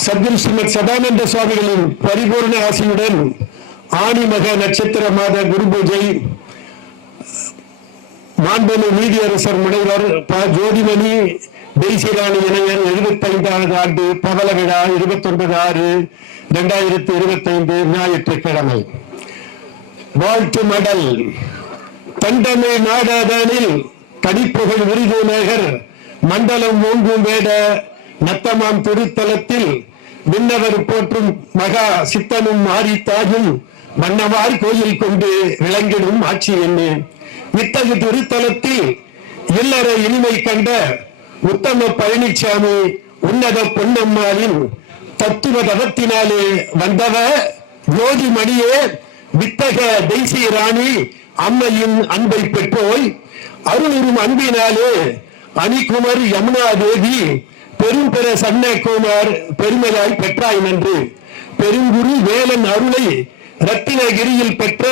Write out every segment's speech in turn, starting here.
சத்குரு ஸ்ரீமத் சதானந்த சுவாமிகளின் பரிபூர்ண ஆசையுடன் ஆணி மக நட்சத்திர மாத குரு பூஜை. மாண்பனு நீதியரசர் முனைவர் ப. ஜோதிமணி தெய்சிராணி இணையர் எழுபத்தைந்தாவது ஆண்டு பவள விழா இருபத்தி ஒன்பது ஆறு இரண்டாயிரத்தி இருபத்தி ஐந்து ஞாயிற்றுக்கிழமை. வாழ்த்து மடல். தண்டமை நாடாதானில் தனிப்புகழ் விருது நகர் மண்டலம் ஓங்கும் வேட நத்தமாம் திருத்தலத்தில் விண்ணவர் போற்றும் மகா சித்தனும் மாறி தாயும் மன்னவார் கோயில் கொண்டு விளங்கிடும் ஆட்சி என்ன. இத்தகு திருத்தலத்தில் இல்லற இனிமை கண்ட உத்தம பழனிசாமி உன்னத பொன்னம்மாளின் தத்துவ தவத்தினாலே வந்தவ ஜோதி மணியே வித்தக தெய்சிய ராணி அம்மையின் அன்பை பெற்றோய் அருளும் அன்பினாலே அணிகுமர் யமுனா தேவி பெரும் பெற சன்னேகுமார் பெருமையாய் பெற்றாய் என்று. பெருங்குரு வேலன் அருளை ரத்தினகிரியில் பெற்ற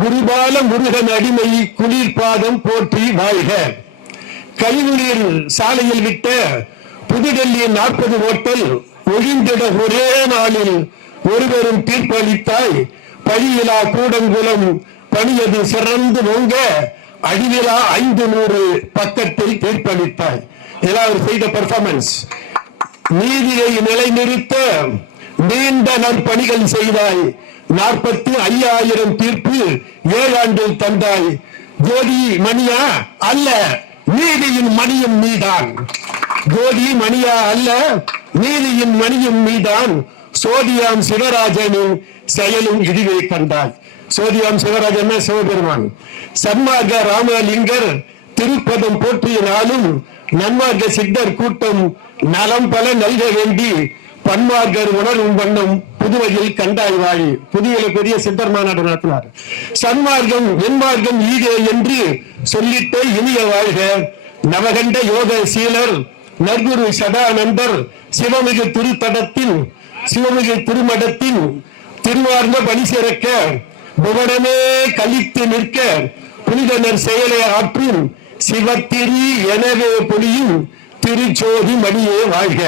குருபால முருகன் அடிமை குளிர் பாதம் போற்றி வாழ்க. கைவிளிர் சாலையில் விட்ட புதுடெல்லி நாற்பது ஓட்டல் ஒழிந்திட ஒரே நாளில் ஒருவரும் தீர்ப்பளித்தாய். பழியிலா கூடங்குளம் பணியது சிறந்து ஓங்க அழிவிலா ஐந்து நூறு பக்கத்தில் தீர்ப்பளித்தாய். இதெல்லாம் அவர் செய்த பெர்ஃபார்மன்ஸ் நீதியை நிலைநிறுத்த நீண்ட நற்பணிகள் செய்தாய். நாற்பத்தி ஐயாயிரம் தீர்ப்பு ஏழாண்டில் தந்தாய். ஜோதி மணியா அல்ல நீதியின் மணியும் நீதான். ஜோதி மணியா அல்ல நீதியின் மணியும் நீதான். சோதியாம் சிவராஜனின் செயலும் இழிவை கண்டாய் சோதியாம் சிவராஜன் சிவபெருமான்? சன்மார்க்க ராமலிங்கர் திருப்பதம் போற்றிய நாளும் நன்மார்க்க சித்தர் கூட்டம் நலம் பல நல்க வேண்டி பன்மார்க்கர் உணரும் வண்ணம் புதுவையில் கண்டாய் வாழி. புதிய பெரிய சித்தர் மாநாடு நடத்தினார். சன்மார்க்கம் என்மார்க்கம் ஈகே என்று சொல்லிட்டு இனிய வாழ்க. நவகண்ட யோக சீலர் நற்குரு சதானந்தர் சிவமிகு திருத்தடத்தின் சிவமிகு திருமடத்தின் திருவார்ந்த பணி சிறக்க புவனமே கழித்து நிற்க புனிதனர் செயலை ஆற்றும் சிவத்திரி எனவே பொழியும் திருச்சோதி மணியே வாழ்க.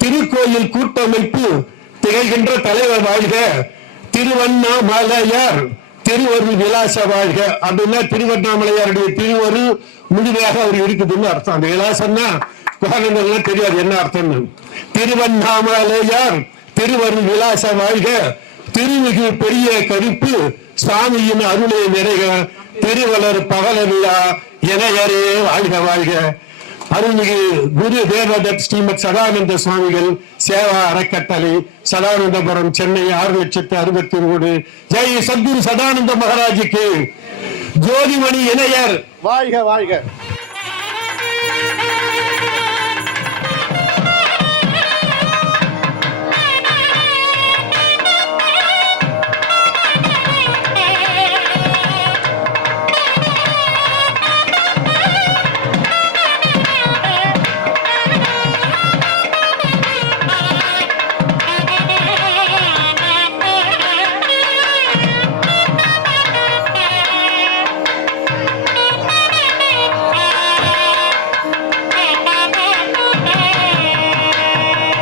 திருக்கோயில் கூட்டமைப்பு திகழ்கின்ற தலைவர் வாழ்க. திருவண்ணாமலையார் திருவருள் விலாச வாழ்க. அப்படின்னா திருவண்ணாமலையாருடைய திருவருள் முழுமையாக அவர் இருக்குதுன்னு அர்த்தம். அந்த விலாசம்னா குழந்தைங்கள்லாம் தெரியாது என்ன அர்த்தம்னு. திருவண்ணாமலையார் திருவருள் விலாச வாழ்க. திருமிகு பெரிய கருப்பு சாமியின் அருளை நிறைக. திருவளர் பகல இணையறி வாழ்க வாழ்க. அருள்மிகு குரு தேவதத் ஸ்ரீமத் சதானந்த சுவாமிகள் சேவா அறக்கட்டளை சதானந்தபுரம் சென்னை ஆறு லட்சத்து அறுபத்தி மூணு ஜெய் சத்குரு சதானந்த மகாராஜுக்கு. ஜோதிமணி இணையர் வாழ்க வாழ்க.